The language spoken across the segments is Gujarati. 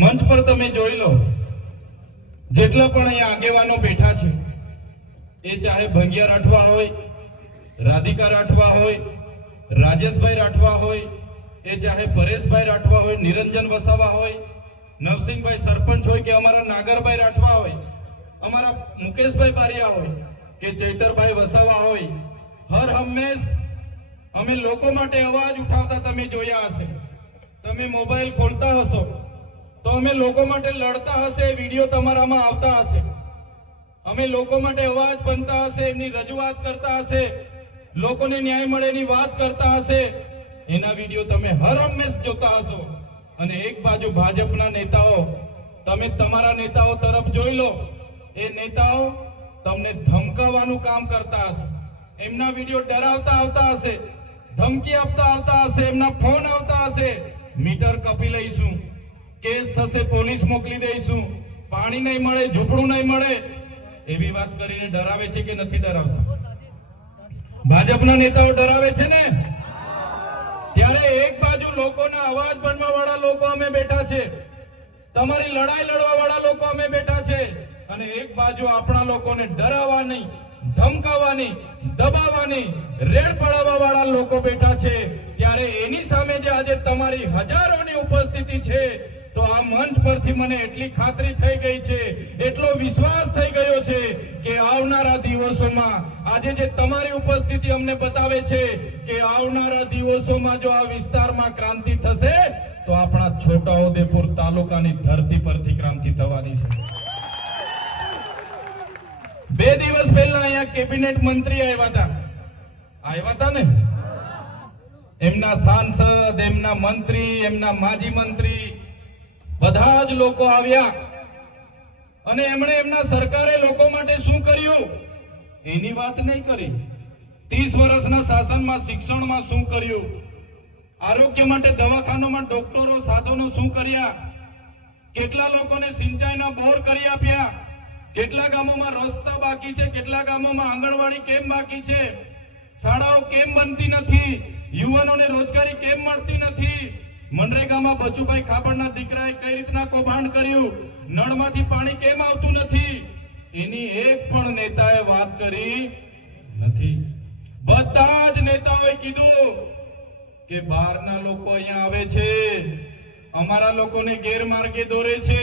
મંચ પર તમે જોઈ લો, જેટલા પણ અહીંયા આગેવાનો બેઠા છે, એ ચાહે ભંગિયા રાઠવા હોય, રાધિકા રાઠવા હોય, રાજેશભાઈ રાઠવા હોય, એ ચાહે પરેશભાઈ રાઠવા હોય, નિરંજન વસાવા હોય, નવસિંહભાઈ સરપંચ હોય કે અમારા નાગરભાઈ રાઠવા હોય, અમારા મુકેશભાઈ બારિયા હોય કે ચૈતરભાઈ વસાવા હોય, હર હંમેશ અમે લોકો માટે અવાજ ઉઠાવતા તમે જોયા હશે. તમે મોબાઈલ ખોલતા હશો. તો અમે લોકો માટે લડતા હશે, વીડિયો તમારામાં આવતા હશે. અમે લોકો માટે અવાજ બનતા હશે, એમની રજૂઆત કરતા હશે, લોકોને ન્યાય મળે એની વાત કરતા હશે. એના વીડિયો તમે હર હંમેશ જોતા હશો. અને એક બાજુ ભાજપના નેતાઓ, તમે તમારા નેતાઓ તરફ જોઈ લો. એ નેતાઓ તમને ધમકાવવાનું કામ કરતા હશે. એમના વીડિયો ડરાવતા આવતા હશે, ધમકી આપતા આવતા હશે, એમના ફોન આવતા હશે. મીટર કપી લઈશું. કેસ થશે પોલીસ મોકલી દઈશું. પાણી નહીં મળે, ઝૂંપડું નહીં મળે. એવી વાત કરીને ડરાવે છે કે નથી ડરાવતા? ભાજપના નેતાઓ ડરાવે છે ને? ત્યારે એક બાજુ લોકોના અવાજ બનવા વાળા લોકો અમે બેઠા છે. તમારી લડાઈ લડવા વાળા લોકો અમે બેઠા છે. અને એક બાજુ આપણા લોકોને ડરાવવાની, ધમકાવવાની, દબાવવાની, રેડ પડાવવા વાળા લોકો બેઠા છે. ત્યારે એની સામે જે આજે તમારી હજારોની ઉપસ્થિતિ છે તો આ મંચ પરથી મને એટલી ખાતરી થઈ ગઈ છે, એટલો વિશ્વાસ થઈ ગયો છે કે આવનારા દિવસોમાં આજે જે તમારી ઉપસ્થિતિ અમને બતાવે છે કે આવનારા દિવસોમાં જો આ વિસ્તારમાં ક્રાંતિ થશે, તો આપણા છોટાઉદેપુર તાલુકાની ધરતી પરથી ક્રાંતિ થવાની છે. બે દિવસ પહેલા અહીંયા કેબિનેટ મંત્રી આવ્યા હતા. આવ્યા હતા ને? એમના સાંસદ, એમના મંત્રી, એમના માજી મંત્રી બધા જ લોકો આવ્યા. અને એમણે એમના સરકારે લોકો માટે શું કર્યું? એની વાત નહીં કરી. ત્રીસ વર્ષના શાસનમાં, શિક્ષણમાં શું કર્યું? આરોગ્ય માટે દવાખાનામાં ડોક્ટરો, સાધનો શું કર્યા? કેટલા લોકોને સિંચાઈના બોર કરી આપ્યા? કેટલા ગામોમાં રસ્તા બાકી છે? કેટલા ગામોમાં આંગણવાડી કેમ બાકી છે? શાળાઓ કેમ બનતી નથી? યુવાનોને રોજગારી કેમ મળતી નથી? મનરેગામાં બચુભાઈ ખાબડના દીકરાએ કઈ રીતના કૌભાંડ કર્યું? નળમાંથી પાણી કેમ આવતું નથી? એની એક પણ નેતાએ વાત કરી નથી. બધા જ નેતાઓએ કીધું કે બહારના લોકો અહીંયા આવે છે. અમારા લોકોને ગેરમાર્ગે દોરે છે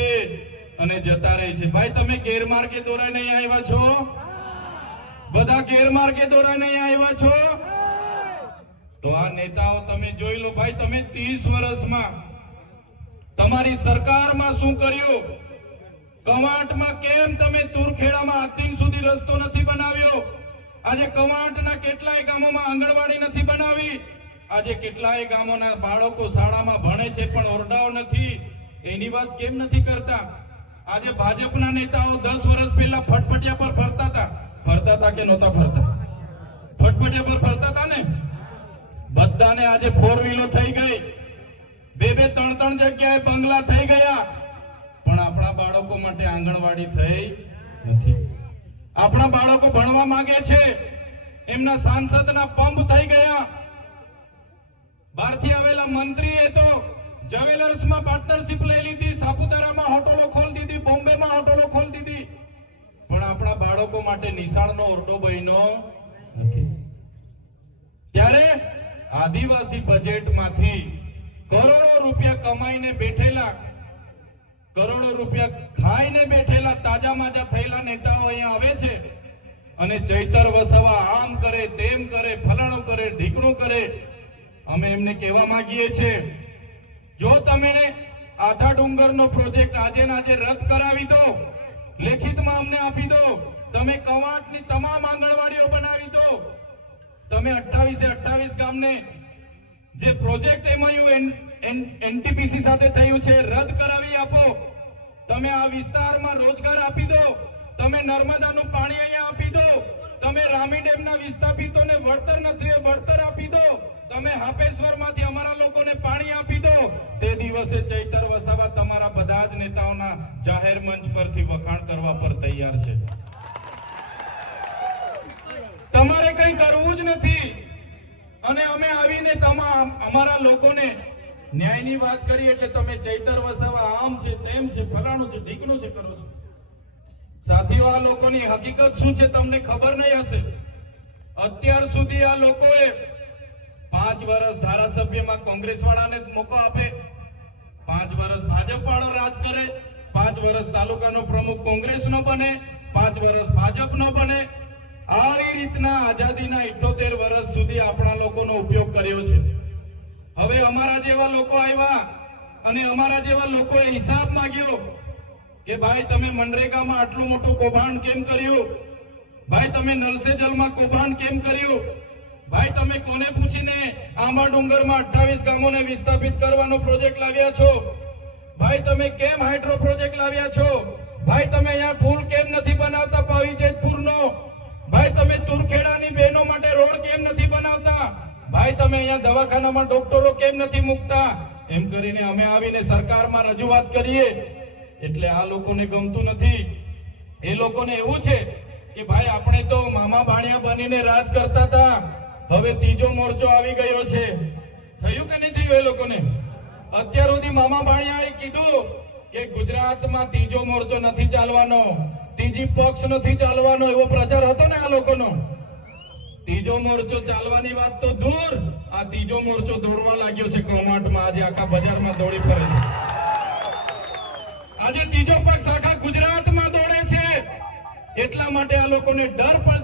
અને જતા રહે છે. ભાઈ, તમે ગેરમાર્ગે દોરાઈને અહીંયા આવ્યા છો? બધા ગેરમાર્ગે દોરાઈને અહીંયા આવ્યા છો? તો આ નેતાઓ તમે જોઈ લો ભાઈ, તમે 30 વર્ષમાં તમારી સરકારમાં શું કર્યું? કવાંટમાં કેમ તમે તુરખેડામાં આજ સુધી રસ્તો નથી બનાવ્યો? આજે કવાંટના કેટલાય ગામોમાં આંગણવાડી નથી બનાવી? આજે કેટલાય ગામોના બાળકો શાળામાં ભણે છે પણ ઓરડાઓ નથી. એની વાત કેમ નથી કરતા? આજે ભાજપના નેતાઓ દસ વર્ષ પહેલા ફટફટિયા પર ફરતા હતા. ફરતા હતા કે નહોતા ફરતા? ફટફટિયા પર ફરતા હતા ને? બધાને આજે ફોર વ્હીલો થઈ ગઈ. બે બે ત્રણ ત્રણ જગ્યાએ બંગલા થઈ ગયા. પણ આપણા બાળકો માટે આંગણવાડી થઈ નથી. આપણા બાળકો ભણવા માંગે છે. એમના સાંસદના પંપ થઈ ગયા. બહારથી આવેલા મંત્રીએ તો જવેલર્સમાં પાર્ટનરશિપ લઈ લીધી, સાપુતારામાં હોટલો ખોલી દીધી, બોમ્બેમાં હોટલો ખોલી દીધી. પણ આપણા બાળકો માટે નિશાળનો ઓરડો બન્યો નથી. ત્યારે આદિવાસી બજેટમાંથી કરોડો રૂપિયા કમાઈને બેઠેલા, કરોડો રૂપિયા ખાઈને બેઠેલા તાજા માજા થયેલા નેતાઓ અહીંયા આવે છે અને ચૈતર વસાવા આમ કરે, તેમ કરે, ફલાણું કરે, ઢીકણું કરે, અમે એમને કહેવા માંગીએ છીએ, જો તમે આધા ડુંગરનો પ્રોજેક્ટ આજે આજે રદ કરાવી દો, લેખિતમાં અમને આપી દો, તમે કવાંટની તમામ આંગણવાડીઓ બનાવી દો તમે 28 અઠ્ઠાવીસ ગામને જે પ્રોજેક્ટ એમઓયુ એનટીપીસી સાથે થયું છે, રદ કરાવી આપો. તમે આ વિસ્તારમાં રોજગાર આપી દો. તમે નર્મદાનું પાણી અહીંયા આપી દો. તમે રામી ડેમના વિસ્થાપિતોને વળતર નથી વળતર આપી દો. તમે હાપેશ્વરમાંથી અમારા લોકોને પાણી આપી દો. તે દિવસે ચૈતર વસાવા તમારા બધા જ નેતાઓના જાહેર મંચ પરથી વખાણ કરવા પર તૈયાર છે. તમારે કંઈ કરવું જ નથી. અને અમે આવીને તમામ અમારા લોકોને ન્યાયની વાત કરી એટલે તમે ચૈતર વસાવા આમ છે, તેમ છે, ફલાણું છે, ઢીકણું છે કરો છો. સાથીઓ, આ લોકોની હકીકત શું છે તમને ખબર નહીં હશે? અત્યાર સુધી આ લોકોએ પાંચ વર્ષ ધારાસભ્યમાં કોંગ્રેસ વાળાને મોકો આપે. પાંચ વર્ષ ભાજપ વાળો રાજ કરે. પાંચ વર્ષ તાલુકાનો પ્રમુખ કોંગ્રેસનો બને. પાંચ વર્ષ ભાજપનો બને. આવી રીતના આઝાદીના 78 વર્ષ સુધી આપણા લોકોનો ઉપયોગ કર્યો છે. હવે અમારા જેવા લોકો આવ્યા અને અમારા જેવા લોકોએ હિસાબ માંગ્યો કે ભાઈ તમે મનરેગામાં આટલું મોટું કૌભાંડ કેમ કર્યું? ભાઈ તમે નલસે જલમાં કૌભાંડ કેમ કર્યું? ભાઈ તમે કોને પૂછીને આંબા ડુંગરમાં અઠ્ઠાવીસ ગામોને વિસ્થાપિત કરવાનો પ્રોજેક્ટ લાવ્યા છો? ભાઈ તમે કેમ હાઇડ્રો પ્રોજેક્ટ લાવ્યા છો? ભાઈ તમે અહીંયા પુલ કેમ નથી બનાવતા? પાવી જેતપુરનો ભાઈ, તમે તુરખેડાની બહેનો માટે રોડ કેમ નથી બનાવતા? ભાઈ, તમે અહીંયા દવાખાનામાં ડોક્ટરો કેમ નથી મૂકતા? એમ કરીને અમે આવીને સરકારમાં રજૂઆત કરીએ. એટલે આ લોકોને ગમતું નથી. એ લોકોને એવું છે કે ભાઈ, આપણે તો મામા ભાણિયા બનીને રાજ કરતા હતા. હવે ત્રીજો મોરચો આવી ગયો છે. થયું કે નહીં થયું એ લોકોને? અત્યાર સુધી મામા ભાણિયાએ કીધું કે ગુજરાતમાં ત્રીજો મોરચો નથી ચાલવાનો. ત્રીજી પક્ષ નથી ચાલવાનો એવો પ્રચાર હતો ને આ લોકોનો. ત્રીજો મોરચો ચાલવાની વાત તો દૂર. આ ત્રીજો મોરચો દોડવા લાગ્યો છે કૌમાટમાં. આજે આખા બજારમાં દોડી પડે છે. આજે ત્રીજો પક્ષ આખા ગુજરાતમાં દોડે છે. એટલા માટે આ લોકોને ડર પણ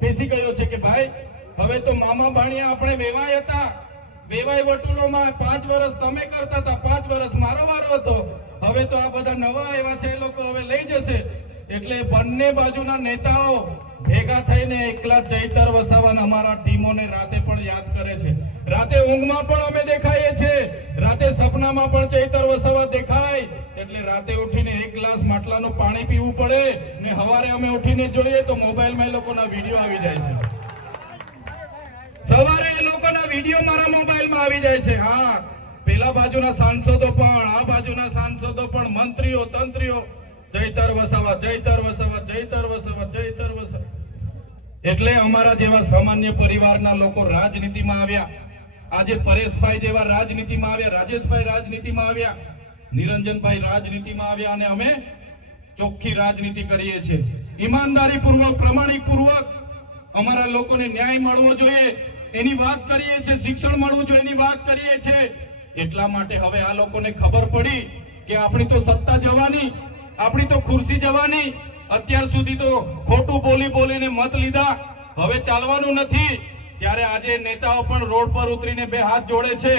બેસી ગયો છે કે ભાઈ, હવે તો મામા ભાણિયા આપણે વેવાય હતા. વેવાય વટુલોમાં પાંચ વર્ષ તમે કરતા હતા, પાંચ વર્ષ મારો વારો હતો. હવે તો આ બધા નવા આવ્યા છે, એ લોકો હવે લઈ જશે. એટલે બંને બાજુના નેતાઓ ભેગા થઈને એકલા ચૈતર વસાવાના અમારા ટીમોને રાતે પણ યાદ કરે છે. રાતે ઊંઘમાં પણ અમે દેખાઈએ છીએ રાતે સપનામાં પણ ચૈતર વસાવા દેખાય. એટલે રાતે ઉઠીને એક ગ્લાસ માટલાનું પાણી પીવું પડે ને સવારે અમે ઉઠીને જોઈએ તો મોબાઈલમાં એ લોકોના વીડિયો આવી જાય છે. સવારે એ લોકોના વીડિયો મારા મોબાઈલમાં આવી જાય છે. હા, પેલા બાજુના સાંસદો પણ, આ બાજુના સાંસદો પણ, મંત્રીઓ, તંત્રીઓ એટલે અમારા જેવા સામાન્ય પરિવારના લોકો રાજનીતિમાં આવ્યા. આજે પરેશભાઈ જેવા રાજનીતિમાં આવ્યા, રાજેશભાઈ રાજનીતિમાં આવ્યા, નિરંજનભાઈ રાજનીતિમાં આવ્યા અને અમે ચોખ્ખી રાજનીતિ કરીએ છીએ. ઈમાનદારી પૂર્વક પ્રમાણિક પૂર્વક અમારા લોકોને ન્યાય મળવો જોઈએ. એની વાત કરીએ છીએ, શિક્ષણ મળવું જોઈએ એની વાત કરીએ છીએ. એટલા માટે હવે આ લોકોને ખબર પડી કે આપણી તો સત્તા જવાની આપણી તો ખુરશી જવાની. અત્યાર સુધી તો ખોટું બોલી બોલીને મત લીધા. હવે ચાલવાનું નથી. ત્યારે આજે નેતાઓ પણ રોડ પર ઉતરીને બે હાથ જોડે છે.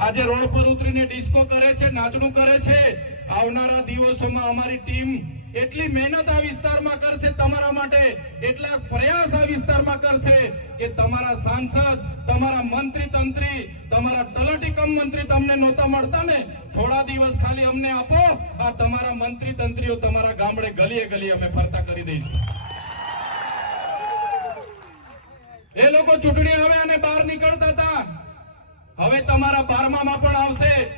આજે રોડ પર ઉતરીને ડિસ્કો કરે છે નાચણું કરે છે. આવનારા દિવસોમાં અમારી ટીમ એટલી મહેનત આ વિસ્તારમાં કરશે, તમારા માટે એટલા પ્રયાસ આ વિસ્તારમાં કરશે કે તમારા સાંસદ, તમારા મંત્રી તંત્રી, તમારા તલાટી કમ મંત્રી તમને નહોતા મળતા ને? થોડા દિવસ ખાલી અમને આપો. આ તમારા મંત્રી તંત્રીઓ તમારા ગામડે ગલીએ ગલીએ અમે ફરતા કરી દઈશું. એ લોકો ચૂંટણી આવે અને બહાર નીકળતા હતા. હવે તમારા બારમામાં પણ આવશે.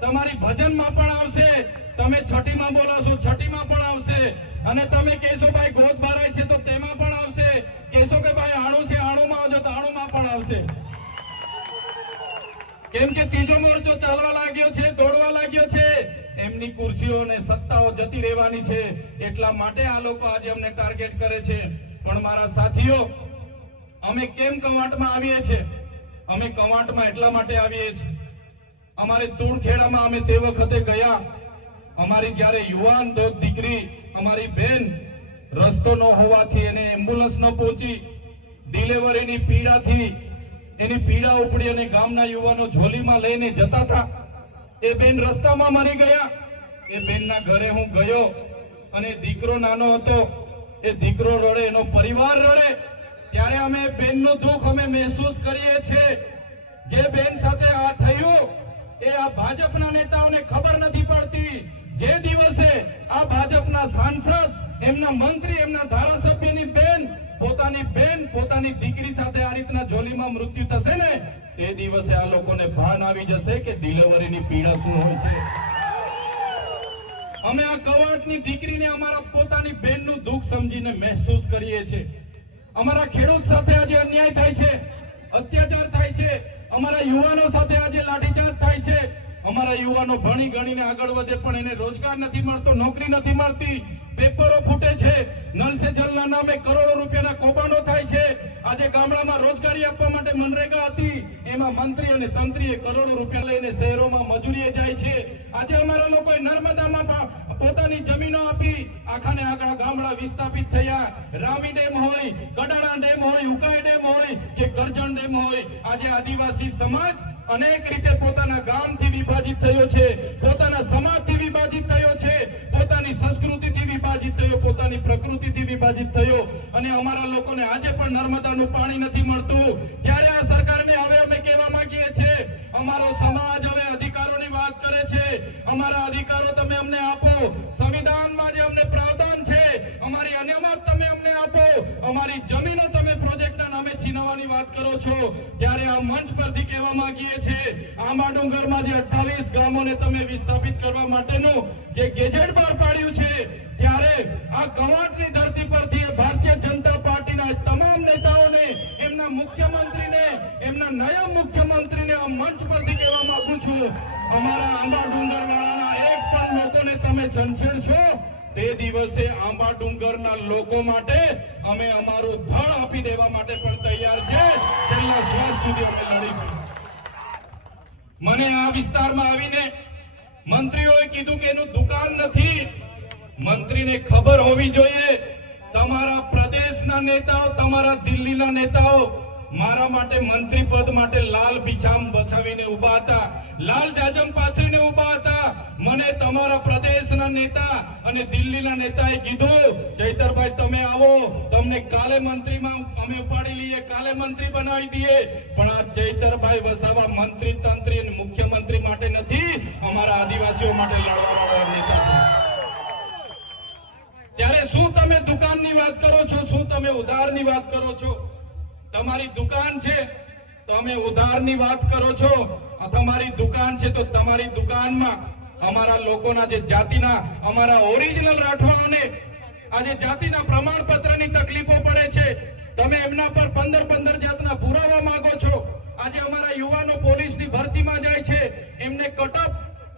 તમારી ભજનમાં પણ આવશે. તમે છઠ્ઠીમાં બોલાશો છઠ્ઠીમાં પણ આવશે. અને તમે કહેશો, ભાઈ, ગોદ ભરાય છે તો તેમાં પણ આવશે. કહેશો કે, ભાઈ, આણું છે, આણુંમાં આવજો તો આણુંમાં પણ આવશે. કેમ કે ત્રીજો મોરચો ચાલવા લાગ્યો છે, દોડવા લાગ્યો છે. એમની ખુરશીઓ અને સત્તાઓ જતી રહેવાની છે. એટલા માટે આ લોકો આજે અમને ટાર્ગેટ કરે છે. પણ મારા સાથીઓ, અમે કેમ કવાંટમાં આવીએ છીએ? અમે કવાંટમાં એટલા માટે આવીએ છીએ. અમારે તુણખેડામાં અમે તે વખતે ગયા. અમારી જ્યારે યુવાન દીકરી, અમારી બેન રસ્તો ન હોવાથી એને એમ્બ્યુલન્સ ન પહોંચી ડિલિવરીની પીડાથી એની પીડા ઉપડી અને ગામના યુવાનો ઝોલીમાં લઈને જતા હતા. એ બેન રસ્તામાં મરી ગયા. એ બેનના ઘરે હું ગયો અને દીકરો નાનો હતો. એ દીકરો રડે, એનો પરિવાર રડે. ત્યારે અમે બેનનું દુઃખ અમે મહેસૂસ કરીએ છીએ. જે બેન સાથે આ થયું, એ આ ભાજપના નેતાઓને ખબર નથી પડતી. જે દિવસે આ ભાજપના સાંસદ, એમના મંત્રી, એમના ધારાસભ્યની બેન પોતાની બેન, પોતાની દીકરી સાથે આ રીતના જોલીમાં મૃત્યુ થશે ને, તે દિવસે આ લોકોને ભાન આવી જશે કે ડિલિવરીની પીડા શું હોય છે. અમે આ કવાટની દીકરીને અમારા પોતાની બેનનું દુઃખ સમજીને મહેસૂસ કરીએ છીએ. અમારા ખેડૂત સાથે આજે અન્યાય થાય છે, અત્યાચાર થાય છે, અમારા યુવાનો સાથે આજે લાઠીચાર્જ થાય છે. અમારા યુવાનો ભણી ગણીને આગળ વધે પણ એને રોજગાર નથી મળતો, નોકરી નથી મળતી. પેપરો ફૂટે છે. નલ સે જલના નામે કરોડો રૂપિયાના કૌભાંડો થાય છે. આજે ગામડામાં રોજગારી આપવા માટે મનરેગા હતી. એમાં મંત્રી અને તંત્રીએ કરોડો રૂપિયા લઈને શહેરોમાં મજૂરીએ જાય છે. આજે અમારા લોકોએ નર્મદામાં પણ પોતાની જમીનો આપી. આખાને આગળ ગામડા વિસ્થાપિત થયા. રામી ડેમ હોય, કડાણા ડેમ હોય, ઉકાઈ ડેમ હોય, કે કરજણ ડેમ હોય. આજે આદિવાસી સમાજ અનેક રીતે પોતાના ગામથી વિભાજિત થયો છે, પોતાના સમાજથી વિભાજિત થયો છે, પોતાની સંસ્કૃતિથી વિભાજિત થયો, પોતાની પ્રકૃતિથી વિભાજિત થયો. અને અમારા લોકોને આજે પણ નર્મદાનું પાણી નથી મળતું. ત્યારે આ સરકારને હવે અમે કહેવા માંગીએ છીએ, અમારો સમાજ હવે અધિકારોની વાત કરે છે, અમારા કરો છો, ત્યારે આ મંચ પરથી કહેવા માંગીએ છીએ, આંબા ડુંગરમાં જે 28 ગામોને તમે વિસ્થાપિત કરવા માટેનું જે ગેજેટ બહાર પાડ્યું છે, ત્યારે આ કવાંટની ધરતી પરથી ભારતીય જનતા પાર્ટીના તમામ નેતાઓને, એમના મુખ્યમંત્રીને, એમના નાયબ મુખ્યમંત્રીને આ મંચ પરથી કહેવા માંગુ છું. અમારા આંબા ડુંગર વાળાના એક પણ લોકોને તમે છંછેડશો તે દિવસે આંબા ડુંગરના લોકો માટે અમે અમારું ધળ આપી દેવા માટે પણ તૈયાર છે. છેલ્લા શ્વાસ સુધી અમે લડીશું મને આ વિસ્તારમાં આવીને મંત્રીઓએ કીધું કે એનું દુકાન નથી. મંત્રીને ખબર હોવી જોઈએ. તમારા પ્રદેશના નેતાઓ, તમારા દિલ્હીના નેતાઓ મારા માટે મંત્રી પદ માટે લાલ બિછામ બછાવીને ઊભા હતા. લાલ જાજમ પાથરીને ઊભા હતા. મને તમારા પ્રદેશના નેતા અને દિલ્હીના નેતાએ કીધું, જયતરભાઈ, તમે આવો. તમને કાલે મંત્રીમાં અમે ઉપાડી લઈએ, કાલે મંત્રી બનાવી દઈએ. પણ આ જયતરભાઈ વસાવા મંત્રી, તંત્રી અને મુખ્યમંત્રી માટે નથી. અમારા આદિવાસીઓ માટે લડવા નેતા છે. ત્યારે શું તમે દુકાનની વાત કરો છો? શું તમે ઉધારની વાત કરો છો? તમારી દુકાન છે તમે ઉધારની વાત કરો છો. તમારી દુકાન છે, તો તમારી દુકાનમાં અમારા લોકોના જે જાતિના, અમારા ઓરિજિનલ રાઠવાઓને આજે જાતિના પ્રમાણપત્રની તકલીફો પડે છે. તમે એમના પર પંદર પંદર જાતના પુરાવા માંગો છો. આજે અમારા યુવાનો પોલીસની ભરતીમાં જાય છે. એમને કટઅપ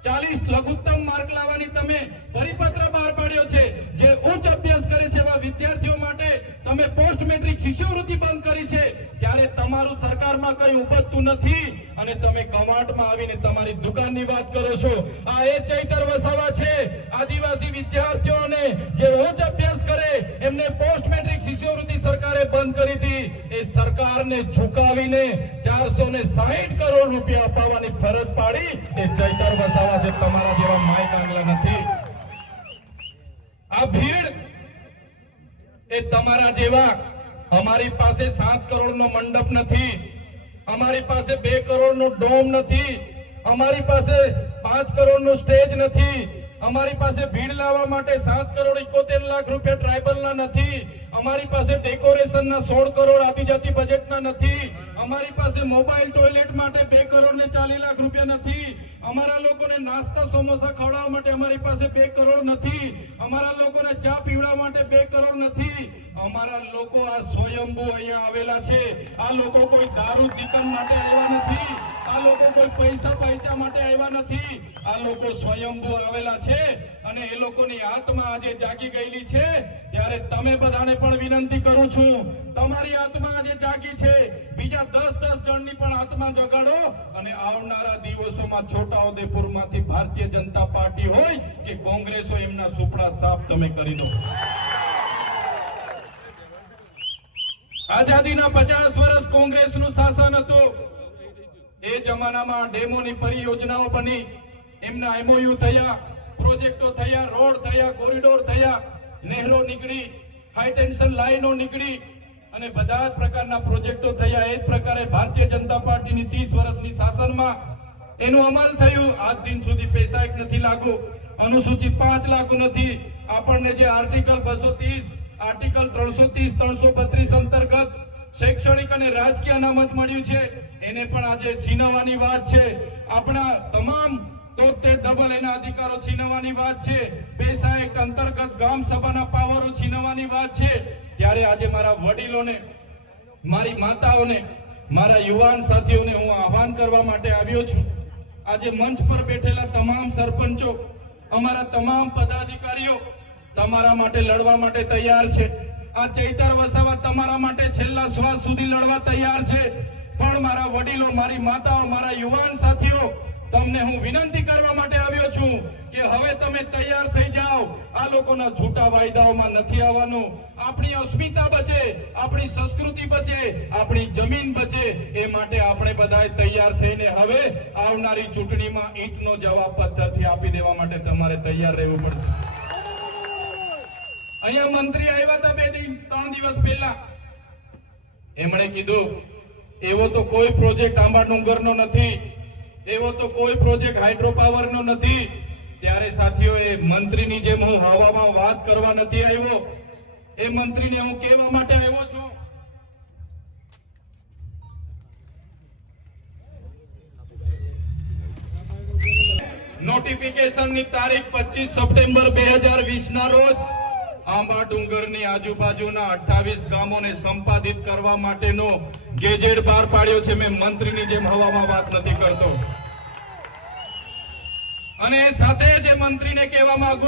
ચાલીસ લઘુત્તમ માર્ક લાવવાની તમે પરિપત્ર બહાર પાડ્યો છે. જે ઉચ્ચ અભ્યાસ કરે છે એવા વિદ્યાર્થીઓ માટે તમે પોસ્ટ મેટ્રિક શિષ્યવૃત્તિ બંધ કરી છે, ત્યારે તમારું સરકારમાં કઈ ઉપજતું નથી. અને તમે કવાંટમાં આવીને તમારી દુકાનની વાત કરો છો. આ એ ચૈતર વસાવા છે. આદિવાસી વિદ્યાર્થીઓને જે રોજ અભ્યાસ કરે, એમને પોસ્ટ મેટ્રિક શિષ્યવૃત્તિ સરકારે બંધ કરી હતી. એ સરકારને ઝુકાવીને ચારસો ને સાહીઠ કરોડ રૂપિયા અપાવવાની ફરજ પાડી. એ ચૈતર વસાવા છે. તમારા જેવા માય કાંગલા નથી. આ ભીડ એ તમારા જેવા અમારી પાસે સાત કરોડનો મંડપ નથી, અમારી પાસે બે કરોડનો ડોમ નથી, અમારી પાસે પાંચ કરોડનું સ્ટેજ નથી અમારી પાસે ભીડ લાવવા માટે સાત કરોડ એકોતેર લાખ રૂપિયા ટ્રાઇબલના નથી. અમારી પાસે ડેકોરેશનના સોળ કરોડ, આદિજાતિ બજેટના નથી. અમારી પાસે મોબાઈલ ટોયલેટ માટે બે કરોડ ને ચાલીસ લાખ રૂપિયા નથી. અમારા લોકોને નાસ્તા સમોસા ખવડાવવા માટે અમારી પાસે બે કરોડ નથી. અમારા લોકોને ચા પીવડાવવા માટે બે કરોડ નથી. અમારા લોકો આ સ્વયંભૂ અહીંયા આવેલા છે. આ લોકો કોઈ દારૂ ચિકન માટે આવ્યા નથી. આ લોકો કોઈ પૈસા પૈસા માટે આવ્યા નથી. આ લોકો સ્વયંભૂ આવેલા છે અને એ લોકોની આત્મા આજે જાગી ગયેલી છે. ત્યારે તમે બધાને પણ વિનંતી કરું છું, તમારી આત્મા આજે જાગી છે. બીજા દસ દસ જણની પણ આત્મા જગાડો અને આવનારા દિવસોમાં છોટાઉદેપુરમાંથી ભારતીય જનતા પાર્ટી હોય કે કોંગ્રેસ હોય, એમના સુપડા સાફ તમે કરી દો. આઝાદીના પચાસ વર્ષ કોંગ્રેસનું શાસન હતું. એ જમાનામાં ડેમોની પરિયોજનાઓ બની. એમના એમઓયુ થયા, પ્રોજેક્ટો થયા, રોડ થયા, કોરિડોર થયા, નહેરો નીકળી હાઈ ટેન્શન લાઈનો નીકળી અને બધા જ પ્રકારના પ્રોજેક્ટો થયા. એ જ પ્રકારે ભારતીય જનતા પાર્ટીની ત્રીસ વર્ષની શાસનમાં એનું અમલ થયું. આજ દિન સુધી પૈસા એક નથી લાગુ. અનુસૂચિત પાંચ લાગુ નથી. આપણને જે આર્ટિકલ બસો ત્રીસ, આર્ટિકલ ત્રણસો ત્રીસ, ત્રણસો બત્રીસ અંતર્ગત શૈક્ષણિક અને રાજકીય અનામત મળ્યું છે એને પણ આજે છીનવવાની વાત છે. આપણા તમામ તોતેર ડબલ એના અધિકારો છીનવવાની વાત છે. પૈસા એક્ટ અંતર્ગત ગામ સભાના પાવરો છીનવવાની વાત છે. ત્યારે આજે મારા વડીલોને, મારી માતાઓને, મારા યુવાન સાથીઓને હું આહવાન કરવા માટે આવ્યો છું. આજે મંચ પર બેઠેલા તમામ સરપંચો, અમારા તમામ પદાધિકારીઓ તમારા માટે લડવા માટે તૈયાર છે. આ ચૈતર વસાવા તમારા માટે છેલ્લા શ્વાસ સુધી લડવા તૈયાર છે. પણ મારા વડીલો, મારી માતાઓ, મારા યુવાન સાથીઓ, તમને હું વિનંતી કરવા માટે આવ્યો છું કે હવે તમે તૈયાર થઈ જાઓ. આ લોકોના છૂટા વાયદાઓમાં નથી આવવાનું. આપણી અસ્મિતા બચે, આપણી સંસ્કૃતિ બચે, આપણી જમીન બચે. એ માટે આપણે બધાએ તૈયાર થઈને હવે આવનારી ચૂંટણીમાં ઈંટનો જવાબ પદ્ધતિ આપી દેવા માટે તમારે તૈયાર રહેવું પડશે. અહીંયા મંત્રી આવ્યા હતા બે ત્રણ દિવસ પહેલા. એમણે કીધું એવો તો કોઈ પ્રોજેક્ટ આંબા ડુંગરનો નથી, એવો તો કોઈ પ્રોજેક્ટ હાઇડ્રો પાવરનો નથી. ત્યારે સાથીઓ, એ મંત્રીની જેમ હું હવામાં વાત કરવા નથી આવ્યો, એ મંત્રીને હું કહેવા માટે આવ્યો છું. નોટિફિકેશનની તારીખ 25 સપ્ટેમ્બર 2020 ના રોજ આંબા ડુંગરની આજુબાજુના 28 ગામોને સંપાદિત કરવા માટેનો ગેજેટ બહાર પાડ્યો છે. મેં મંત્રીની જેમ હવામાં વાત નથી કરતો. અને સાથે જે મંત્રીને કહેવા માંગુ